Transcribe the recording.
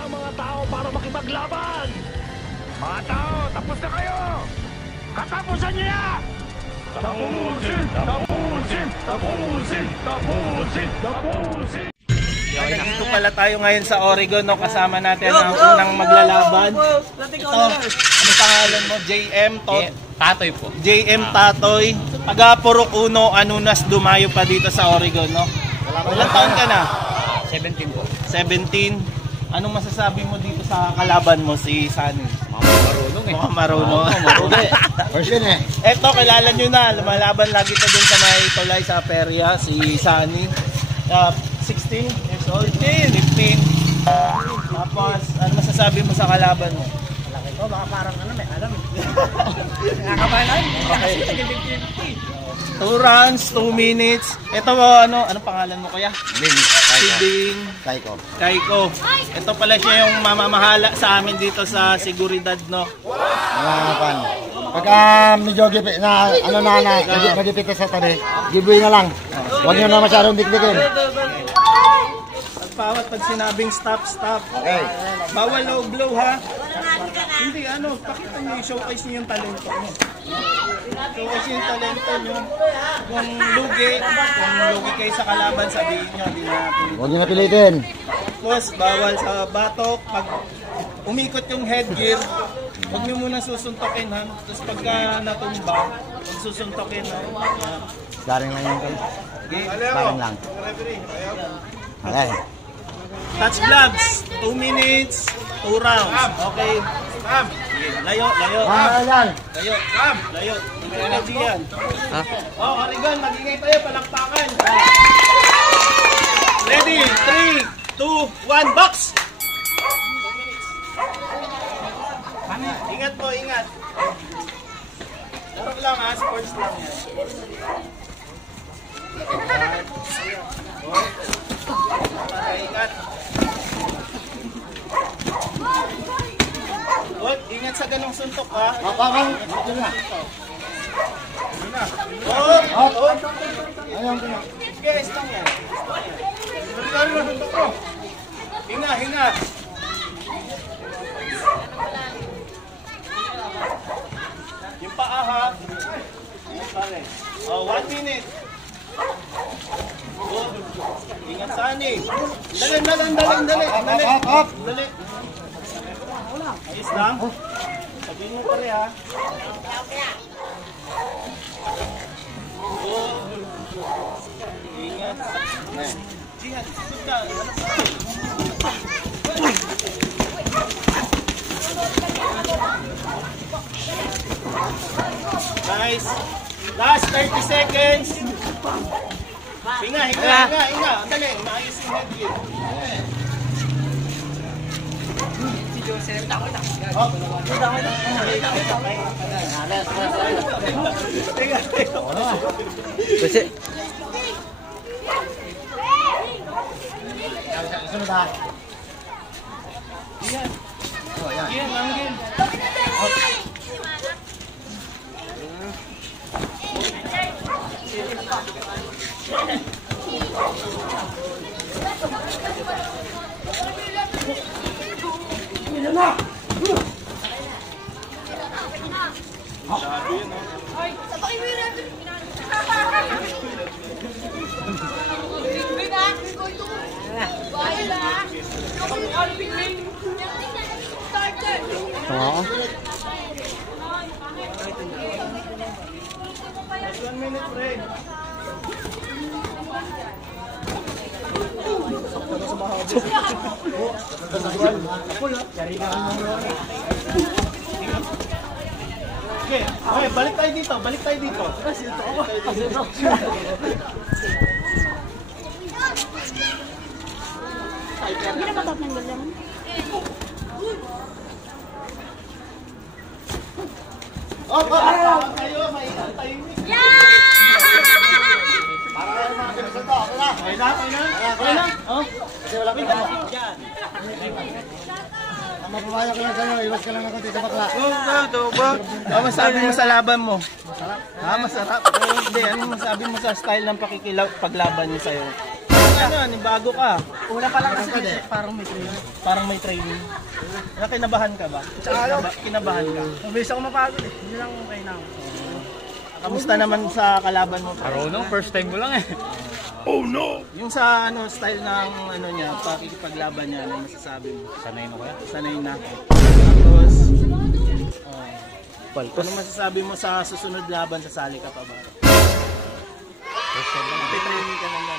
ang mga tao para makipaglaban! Mga tao, tapos na kayo! Katapusan niyo na! Tapusin! Tapusin! Tapusin! Tapusin! Tapusin! Nandito pala tayo ngayon sa Oregon, no? Kasama natin ang unang maglalaban. Ito, ano pangalan mo? JM Tatoy po. JM Tatoy. Taga Purok Uno, Anunas, dumayo pa dito sa Oregon, no? Ilang taon ka na? 17 po. 17. Anong masasabi mo dito sa kalaban mo, si Sunny? Marunong eh. Mukhang marunong. First yun eh. Eto, kilala nyo na. Lumalaban lagi to dun sa may tulay sa perya, si Sunny. 16 years old. 15. Tapos, ano masasabi mo sa kalaban mo? Malaki ko, baka parang ano, may alam eh. Nakakabalan? Okay. 2 rounds, 2 minutes. Ito, anong pangalan mo kaya? Bing. Kaiko. Ito pala siya yung mamamahala sa amin dito sa seguridad, no? Pagka medyo gipit na, nagipit sa tabi, giveaway na lang. Huwag nyo na masyadong dikdikin. Pag sinabing stop. Okay. Bawal low blow, ha? Hindi, pakita nyo, showcase nyo yung talento nyo. Showcase nyo yung talento nyo. Kung lugi kayo sa kalaban, sabihin nyo, hindi na pilitin. Huwag nyo na pilitin. Tapos, bawal sa batok. Pag umikot yung headgear, huwag nyo muna susuntokin, ha? Tapos pagka natumba, huwag susuntokin, ha? Daring lang yung Okay. Daring lang. Okay. Touch gloves, 2 minutes, 2 rounds. Okay. Layo. Layo. Energy yan. Oregon, magingay tayo, palakpakan. Ready? 3, 2, 1, box! Ingat po, ingat. Sarap lang, ha? Sports lang yan. Ingat. Ingat sa ganong suntok, ha? Guys, lang yan. Hinga. Yung paa, ha? 1 minute. Ingat Sunny. Dali. Ayos lang. Sabihin mo pare, ha. Ingat. Jihan, suka. Nice. Last 30 seconds. Hinga. Dali, maayos yung headgear. Si Joseph. Kasi Yan, langgin. Oo. 1 minute break. Okay, balik tayo dito. Hindi na matap ng galang. Tayo, may timing. Para kayo mga kinisan to. Okay na? Okay na? Kasi wala pa dyan. Ang mapapayo ko lang sa'yo, iwas ka lang ng konti sa bakla. Ano masabi mo sa laban mo? Masarap. Hindi, ano masabi mo sa style ng paglaban niyo sa'yo? ano, bago ka. Una pa lang kasi parang may training. Parang may training. Kinabahan ka ba? Kinabahan ka. Mabilis ako mapagod eh. Hindi lang okay na ako. Kamusta naman sa kalaban mo? Marunong, first time ko lang eh. Yung sa ano style ng ano niya, pakikipaglaban niya, ano masasabi mo? Sanay na kuya. Sanay na. Tapos ano masasabi mo sa susunod laban sa Sali ka pa ba? First time lang. Training ka naman.